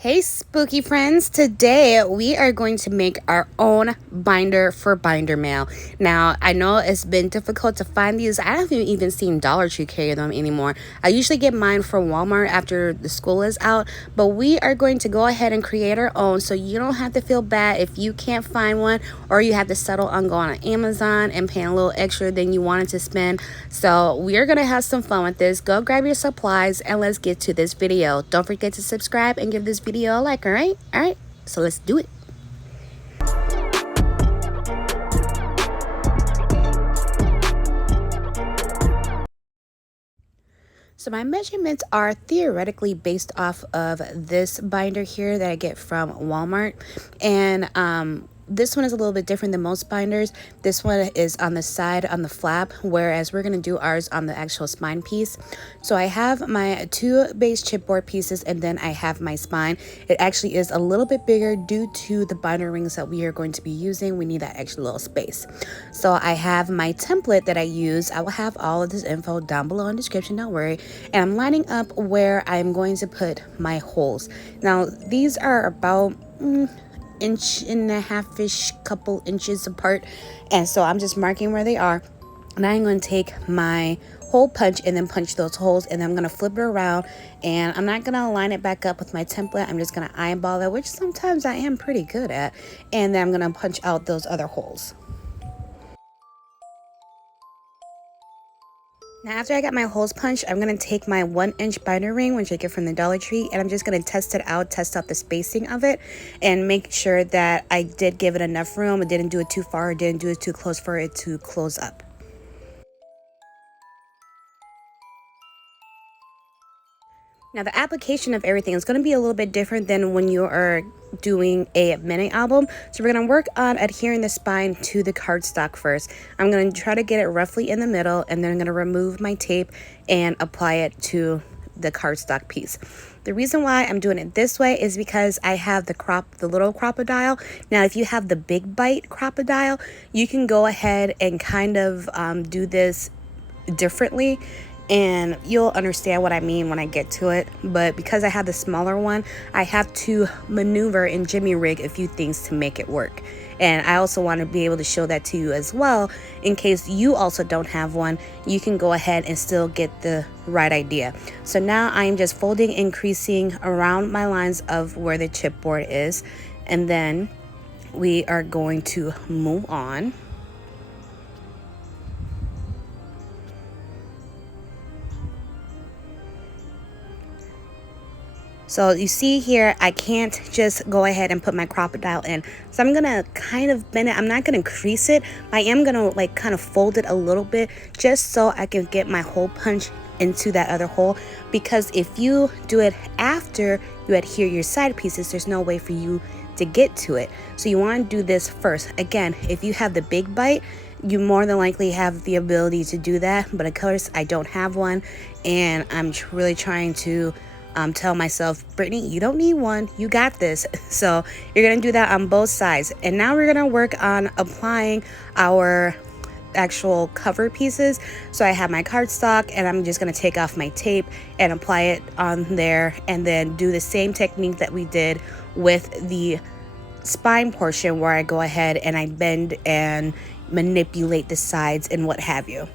Hey spooky friends, today we are going to make our own binder for Bindermail. Now, I know it's been difficult to find these. I haven't even seen Dollar Tree carry them anymore. I usually get mine from Walmart after the school is out, but we are going to go ahead and create our own so you don't have to feel bad if you can't find one or you have to settle on going on Amazon and paying a little extra than you wanted to spend. So we are going to have some fun with this. Go grab your supplies and let's get to this video. Don't forget to subscribe and give this video a like. All right, so let's do it. So my measurements are theoretically based off of this binder here that I get from Walmart, and this one is a little bit different than most binders. This one is on the side on the flap, whereas we're going to do ours on the actual spine piece. So I have my two base chipboard pieces and then I have my spine. It actually is a little bit bigger due to the binder rings that we are going to be using. We need that extra little space. So I have my template that I use. I will have all of this info down below in the description, don't worry. And I'm lining up where I'm going to put my holes. Now these are about inch and a half-ish, couple inches apart, and so I'm just marking where they are. And I'm going to take my hole punch and then punch those holes, and then I'm going to flip it around, and I'm not going to line it back up with my template. I'm just going to eyeball it, which sometimes I am pretty good at, and then I'm going to punch out those other holes. Now after I got my holes punched, I'm going to take my 1-inch binder ring, which I get from the Dollar Tree, and I'm just going to test out the spacing of it, and make sure that I did give it enough room. I didn't do it too far, I didn't do it too close for it to close up. Now the application of everything is going to be a little bit different than when you are doing a mini album. So we're going to work on adhering the spine to the cardstock first. I'm going to try to get it roughly in the middle, and then I'm going to remove my tape and apply it to the cardstock piece. The reason why I'm doing it this way is because I have the little crop-a-dile. Now if you have the big bite crop-a-dile, you can go ahead and kind of do this differently, and you'll understand what I mean when I get to it. But because I have the smaller one, I have to maneuver and jimmy rig a few things to make it work. And I also want to be able to show that to you as well, in case you also don't have one. You can go ahead and still get the right idea. So now I'm just folding and creasing around my lines of where the chipboard is, and then we are going to move on. So you see here, I can't just go ahead and put my crop-a-dile in. So I'm gonna kind of bend it. I'm not gonna crease it. I am gonna like kind of fold it a little bit just so I can get my hole punch into that other hole. Because if you do it after you adhere your side pieces, there's no way for you to get to it. So you wanna do this first. Again, if you have the big bite, you more than likely have the ability to do that. But of course, I don't have one, and I'm really trying to tell myself, Brittany, you don't need one, you got this. So you're gonna do that on both sides. And now we're gonna work on applying our actual cover pieces. So I have my cardstock, and I'm just gonna take off my tape and apply it on there, and then do the same technique that we did with the spine portion, where I go ahead and I bend and manipulate the sides and what have you.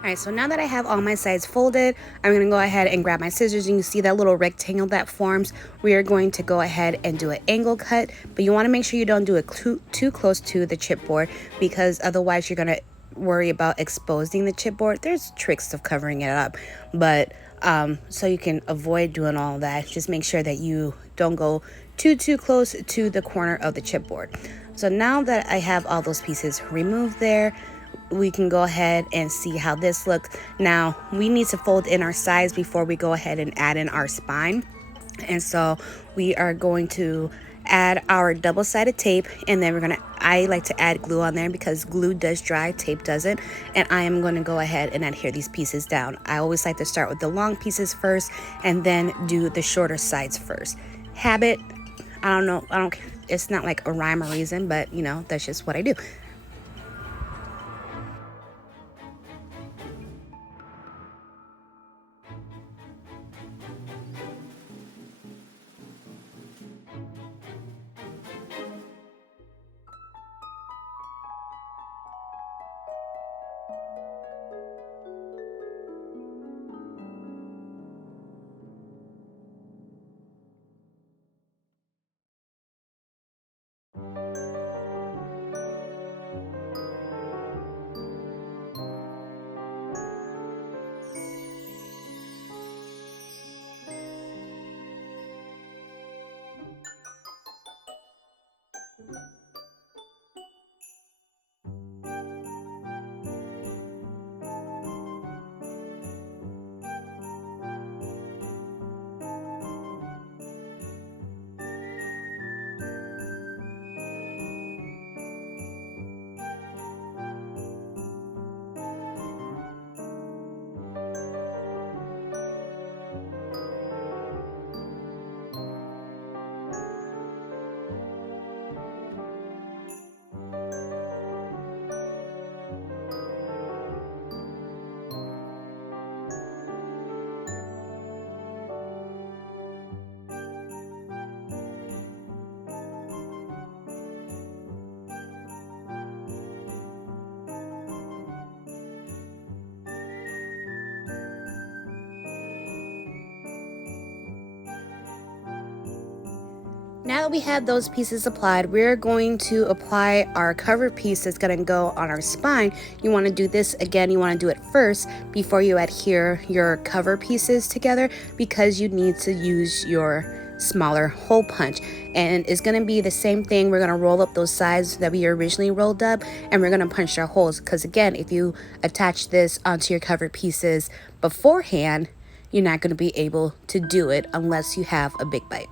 Alright, so now that I have all my sides folded, I'm going to go ahead and grab my scissors, and you see that little rectangle that forms. We are going to go ahead and do an angle cut, but you want to make sure you don't do it too close to the chipboard, because otherwise you're going to worry about exposing the chipboard. There's tricks of covering it up, but so you can avoid doing all that, just make sure that you don't go too close to the corner of the chipboard. So now that I have all those pieces removed there, we can go ahead and see how this looks. Now we need to fold in our sides before we go ahead and add in our spine, and so we are going to add our double-sided tape, and then I like to add glue on there because glue does dry, tape doesn't, and I am going to go ahead and adhere these pieces down. I always like to start with the long pieces first and then do the shorter sides first. Habit, I don't, it's not like a rhyme or reason, but you know, that's just what I do. Now that we have those pieces applied, we're going to apply our cover piece that's going to go on our spine. You want to do this again, you want to do it first before you adhere your cover pieces together, because you need to use your smaller hole punch. And it's going to be the same thing. We're going to roll up those sides that we originally rolled up, and we're going to punch our holes, because again, if you attach this onto your cover pieces beforehand, you're not going to be able to do it unless you have a big bite.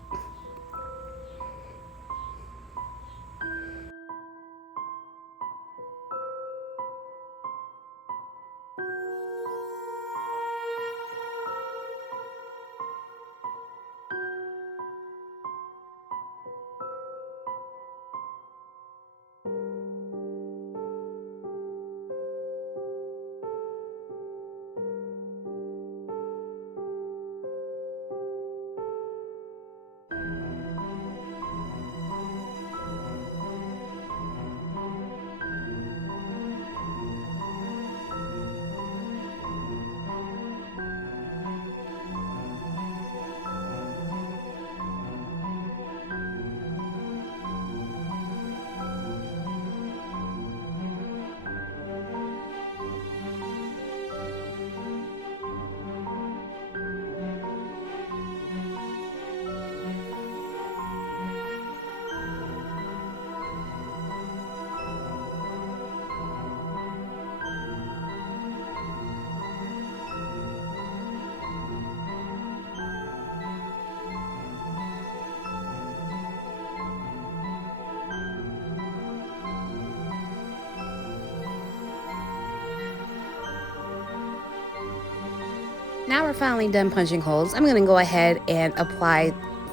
Now we're finally done punching holes. I'm going to go ahead and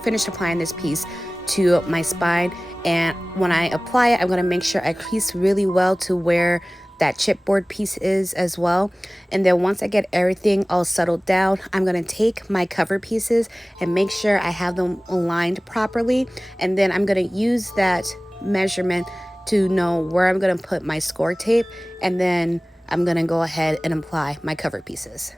finish applying this piece to my spine. And when I apply it, I'm going to make sure I crease really well to where that chipboard piece is as well. And then once I get everything all settled down, I'm going to take my cover pieces and make sure I have them aligned properly. And then I'm going to use that measurement to know where I'm going to put my score tape, and then I'm gonna go ahead and apply my cover pieces.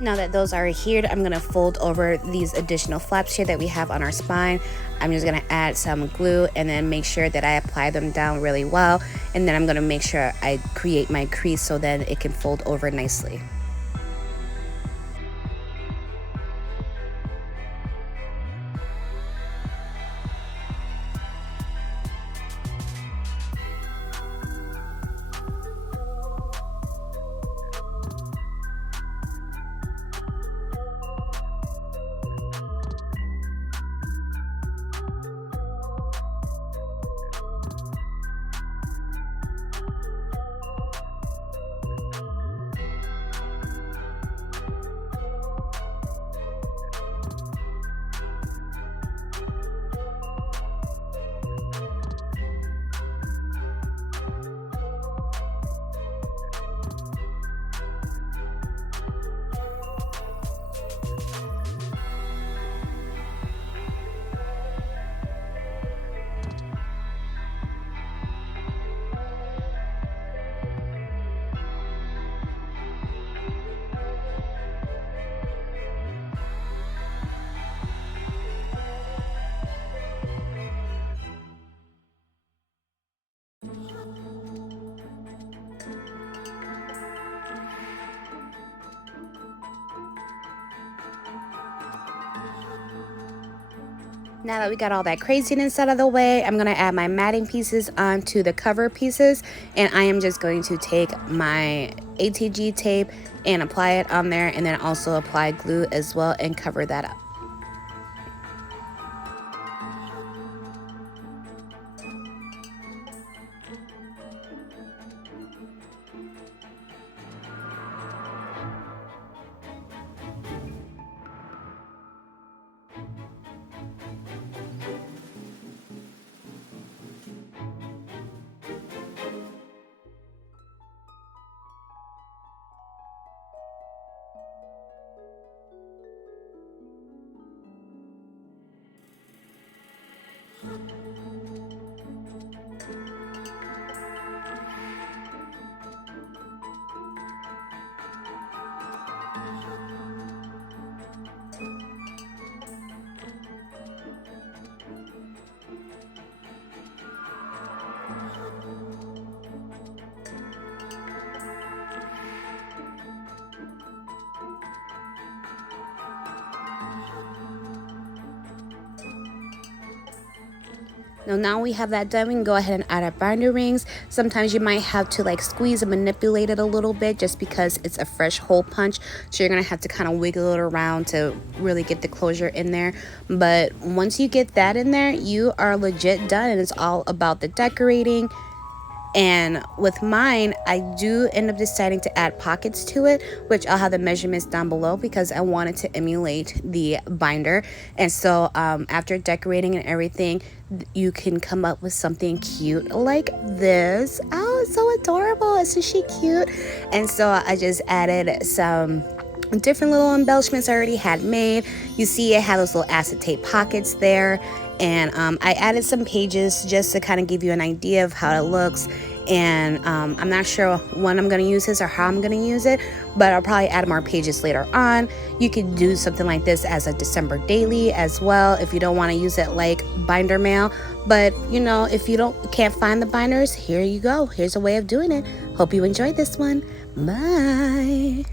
Now that those are adhered, I'm gonna fold over these additional flaps here that we have on our spine. I'm just gonna add some glue and then make sure that I apply them down really well. And then I'm gonna make sure I create my crease so then it can fold over nicely. Now that we got all that craziness out of the way, I'm gonna add my matting pieces onto the cover pieces, and I am just going to take my ATG tape and apply it on there, and then also apply glue as well and cover that up. Now we have that done, we can go ahead and add our binder rings. Sometimes you might have to like squeeze and manipulate it a little bit just because it's a fresh hole punch. So you're gonna have to kind of wiggle it around to really get the closure in there. But once you get that in there, you are legit done, and it's all about the decorating. And with mine, I do end up deciding to add pockets to it, which I'll have the measurements down below because I wanted to emulate the binder. And so after decorating and everything, you can come up with something cute like this. Oh, it's so adorable. Isn't she cute? And so I just added some different little embellishments I already had made. You see it had those little acetate pockets there, and I added some pages just to kind of give you an idea of how it looks. And I'm not sure when I'm going to use this or how I'm going to use it, but I'll probably add more pages later on. You could do something like this as a December daily as well if you don't want to use it like Bindermail. But you know, if you can't find the binders, here you go. Here's a way of doing it. Hope you enjoyed this one. Bye.